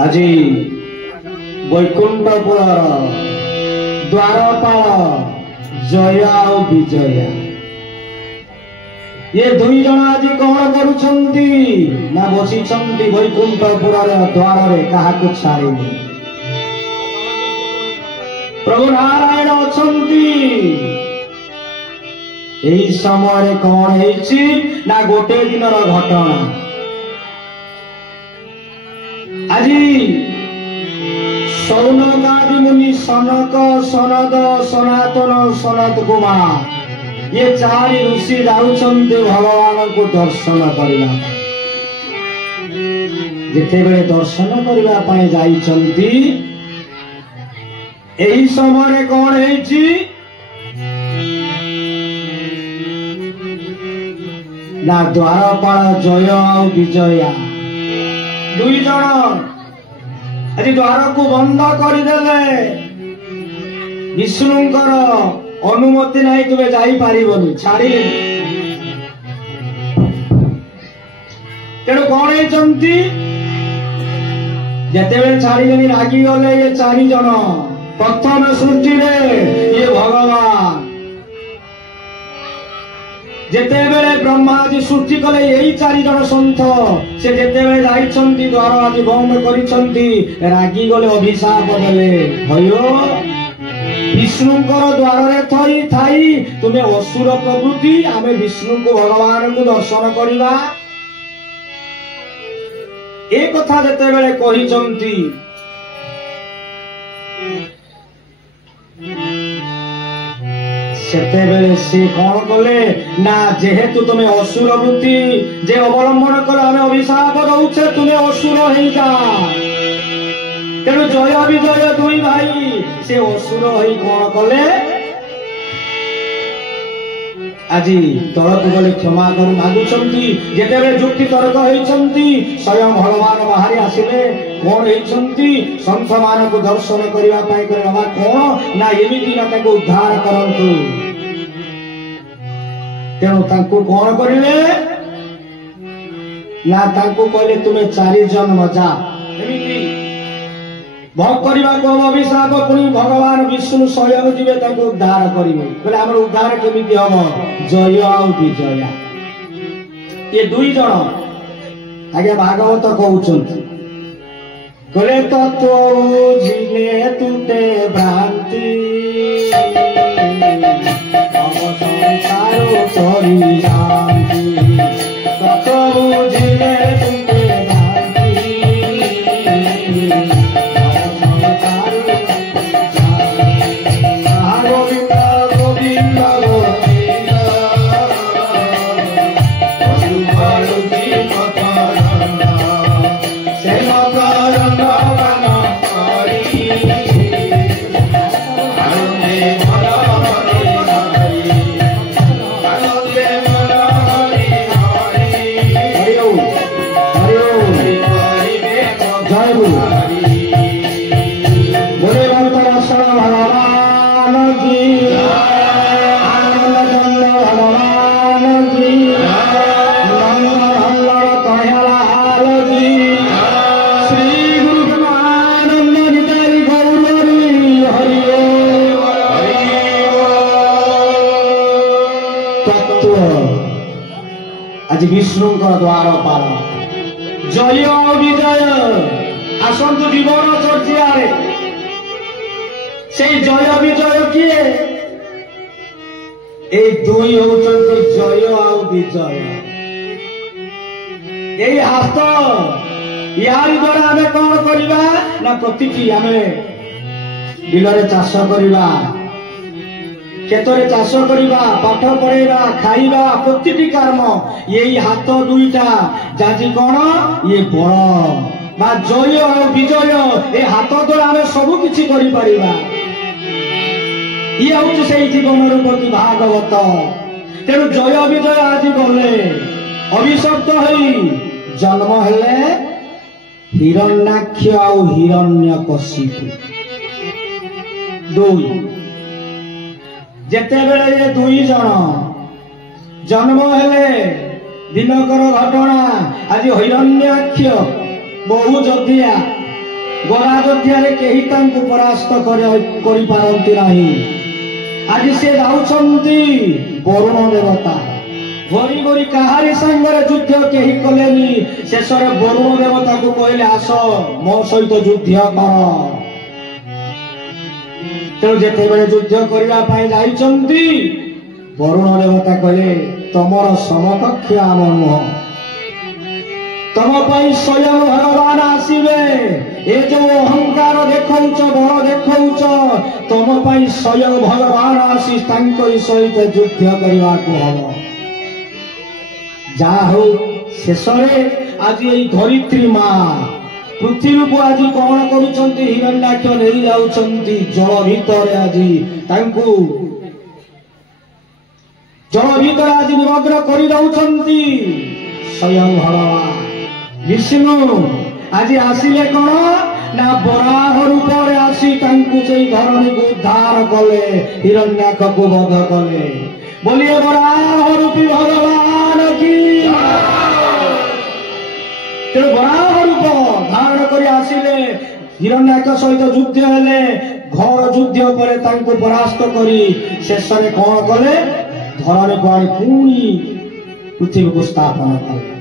आज वैकुंठपुर द्वारपाल जय और विजय ये दुई जन आज कौन करुछंती ना बसिछंती वैकुंठपुर द्वार रे काहाकु छाड़िनी प्रभु नारायण अछंती। एही समय कौन हेछि ना गोटे दिनर घटना आज सौनकादि मुनि सनक सनद सनातन सनत कुमार ये चारि ऋषि जाउछन्ते भगवान को दर्शन करबा जेते बेले दर्शन करबा पय जाइछन्ती एही समय कौन हेछि ना द्वारपाल जय और विजया दुई जन आज द्वार को बंद करदेले विष्णुंकर अनुमति नहीं तुमे जाई पारिबनी छाड़िले तेणु कौन हेचंती जेतेबेले छाड़िलेनी रागी गले ये चारि जन प्रथम सृष्टि रे ये भगवान जेतेबेले ब्रह्मा जी सृष्टि कले यही चारि जन सन्थ से जेतेबेले जाइछन्ती द्वार आज बंद करिछन्ती रागी गले अभिशाप देले भयो विष्णुंकर द्वार रे थई थाई तुमे असुर प्रवृत्ति आमे विष्णु को भगवान को दर्शन करिबा ए कथा जेतेबेले कहिछन्ती सेतेबेले से कौन कले ना जेहेतु तुमे असुर वृत्ति जे अवलंबन कर आमे अभिशाप दउछे तुमे असुर हेई जा तेणु जय विजय दुई भाई से असुर हेई कौन कले आज तलक गले क्षमा कर मागुछन्ती जेतेबेले युक्ति तर्क हेइछन्ती स्वयं भगवान बाहरी आसिले कौन हेइछन्ती संत मान को दर्शन करिवा पाई करबा कौन ना एमिति ना ताको उद्धार करंतु तेणु ताको कौन करिले ना ताको कहले तुमे चारि जन्म जा एमिति भोग करबा को अभिशाप पुनी भगवान विष्णु स्वयं जीवे ताको उद्धार करिवे बोले हमर उद्धार केमिति हबो जय और विजय ये दुई जन आगे भागवत कहउछन्ती कहले तत्व बुझिले तुटे भ्रांति संसारो तोरी शांति तत्व बुझिले तुटे आज विष्णु द्वारपाल जय विजय आसंतु जीवन चर्चा से जय विजय किए ए दुई होचंती जय और विजय यही हाथ यारी द्वारा आमे कौन करिबा ना प्रतिटी आमे बिलरे चाष करिबा खेतरे चाष करिबा पाठ पढ़ेबा खाइबा प्रतिटी कर्म यही हाथ दुईटा जाजी कौन ये बल बा जय और विजय ए हाथ द्वारा आमे सब किछि करि परिबा ये हूँ से जीवन रूपती भागवत तेणु जय विजय आज गले अभिशप्त हो जन्म हेले हिरण्याक्ष आ हिरण्यकशिपु दुई जेते बेले ये दुई जन जन्म हेले दिनकर घटना आज हिरण्याक्ष बहु जदिया गदा योद्धारे केही तांकु परास्त करि पारंती नाही। आज से जाउछंती वरुण देवता घरी घरी काहारी संगरे युद्ध केही कलेनी शेषरे वरुण देवता को कहले आस मो सहित युद्ध कर। तेणु जेते बेले युद्ध करबा पई जाइछंती वरुण देवता कहले तमर समकक्ष आम नुह, तम पई स्वयं भगवान आसीबे। ए जो अहंकार देखौच बड़ देखौच तम पई स्वयं भगवान आसी तांकरी सहित युद्ध करबा को हबो। जा हो शेषरे आज एई धरित्री मां पृथ्वी को आज कौन करुछंती हिरण्याक्ष नहीं जाउछंती जल भीतर। आज तांकु जल भीतर आज निमग्न करि दउछंती स्वयं भगवान विष्णु। आज आसिले कौन ना बराह रूप आसी तांकु सेई धरणी को उद्धार कले, हिरण्याक्ष को वध कले। बोलिए बराह रूपी भगवान की। तेणु बराह रूप धारण करी आसिले हिरण्याक्ष सहित युद्ध हेले। घर युद्ध पर तांकु परास्त करी शेषरे कौन कले धरणी को आनी पुणी पृथ्वी को स्थापना कले।